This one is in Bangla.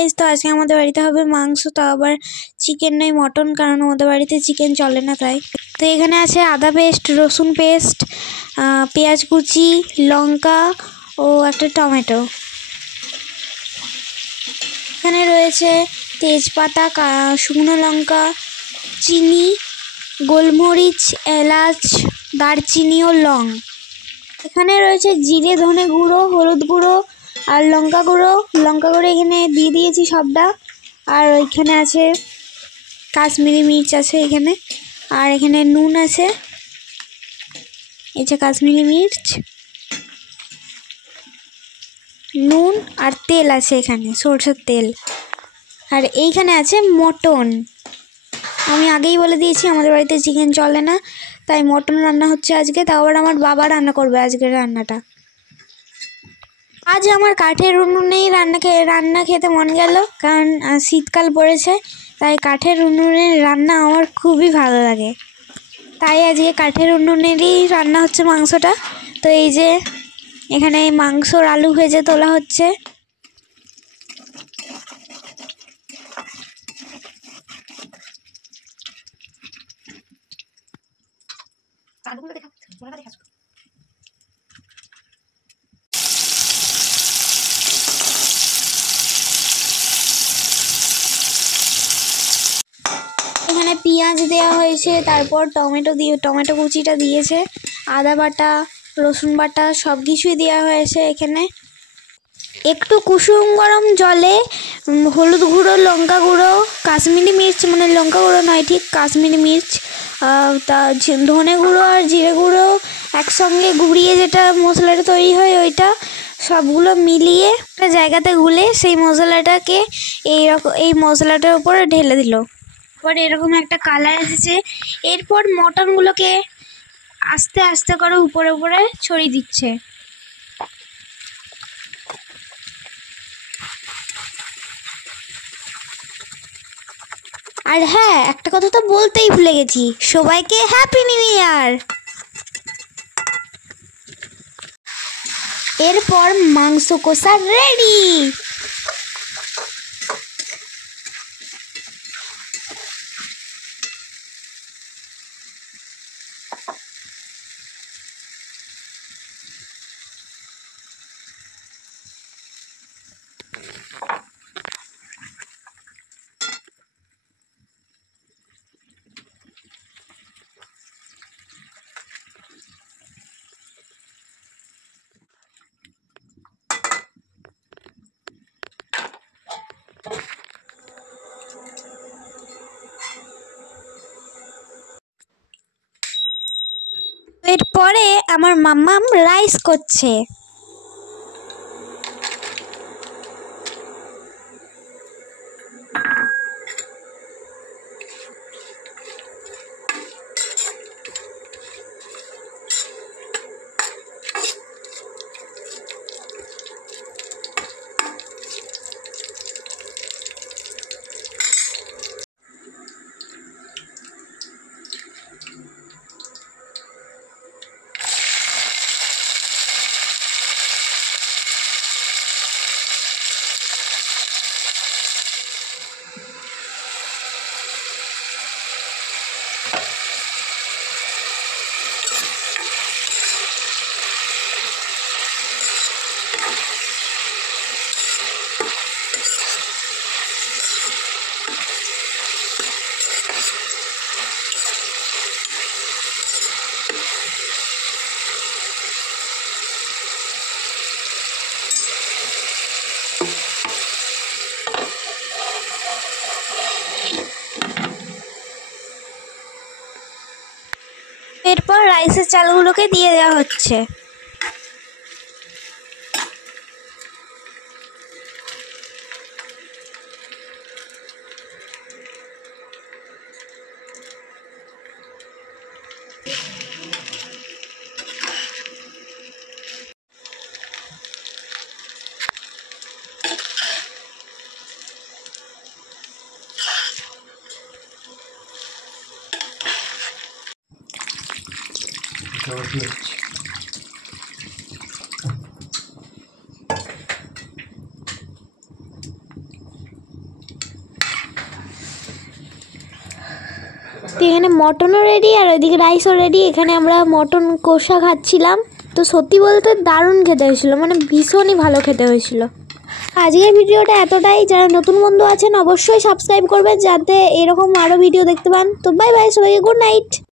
গাইস, তো আজকে আমাদের বাড়িতে হবে মাংস, তো আবার চিকেন নয় মটন, কারণ আমাদের বাড়িতে চিকেন চলে না তাই। তো এখানে আছে আদা পেস্ট, রসুন পেস্ট, পেঁয়াজ কুচি, লঙ্কা ও একটা টমেটো। এখানে রয়েছে তেজপাতা, শুকনো লঙ্কা, চিনি, গোলমরিচ, এলাচ, দারচিনি ও লং। এখানে রয়েছে জিরে, ধনে গুঁড়ো, হলুদ গুঁড়ো আর লঙ্কা গুঁড়ো। এখানে দিয়ে দিয়েছি সবটা। আর এখানে আছে কাশ্মীরি মির্চ আছে এখানে, আর এখানে নুন আছে, এই যে কাশ্মীরি মির্চ, নুন আর তেল আছে এখানে, সরষের তেল। আর এইখানে আছে মটন। আমি আগেই বলে দিয়েছি আমাদের বাড়িতে চিকেন চলে না, তাই মটন রান্না হচ্ছে আজকে। তাও আবার আমার বাবা রান্না করবে আজকের রান্নাটা। আজ আমার কাঠের উনুনেই রান্না খেতে মন গেল, কারণ শীতকাল পড়েছে, তাই কাঠের উনুনের রান্না আমার খুবই ভালো লাগে। তাই আজকে কাঠের উনুনেরই রান্না হচ্ছে মাংসটা। তো এই যে এখানে মাংসর আলু ভেজে তোলা হচ্ছে। এখানে পেঁয়াজ দেওয়া হয়েছে, তারপর টমেটো কুচিটা দিয়েছে, আদা বাটা, রসুন বাটা সব কিছুই দেওয়া হয়েছে এখানে। একটু কুসুম গরম জলে হলুদ গুঁড়ো, লঙ্কা গুঁড়ো, কাশ্মীরি মির্চ, মানে লঙ্কা গুঁড়ো নয় ঠিক কাশ্মীরি মির্চ, ধনে গুঁড়ো আর জিরে গুঁড়ো একসঙ্গে গুঁড়িয়ে যেটা মশলাটা তৈরি হয় ওইটা সবগুলো মিলিয়ে একটা জায়গাতে গুলে সেই মশলাটাকে এই মশলাটার উপরে ঢেলে দিল। পরে এরকম একটা কালার এসেছে। এরপর মটনগুলোকে আস্তে আস্তে করে উপরে উপরে ছড়িয়ে দিচ্ছে। আর হ্যাঁ, একটা কথা তো বলতেই ভুলে গেছি, সবাইকে হ্যাপি নিউ ইয়ার। এরপর মাংস কষা রেডি। এরপরে আমার মাম্মাম রাইস করছে। এরপর রাইসের চালগুলোকে দিয়ে দেওয়া হচ্ছে। তো এখানে মটনও রেডি আর ওইদিকে রাইসও রেডি। এখানে আমরা মটন কষা খাচ্ছিলাম। তো সত্যি বলতে দারুণ খেতে হয়েছিল, মানে ভীষণই ভালো খেতে হয়েছিল। আজকের ভিডিওটা এতটাই। যারা নতুন বন্ধু আছেন অবশ্যই সাবস্ক্রাইব করবেন যাতে এরকম আরও ভিডিও দেখতে পান। তো বাই বাই, সবাইকে গুড নাইট।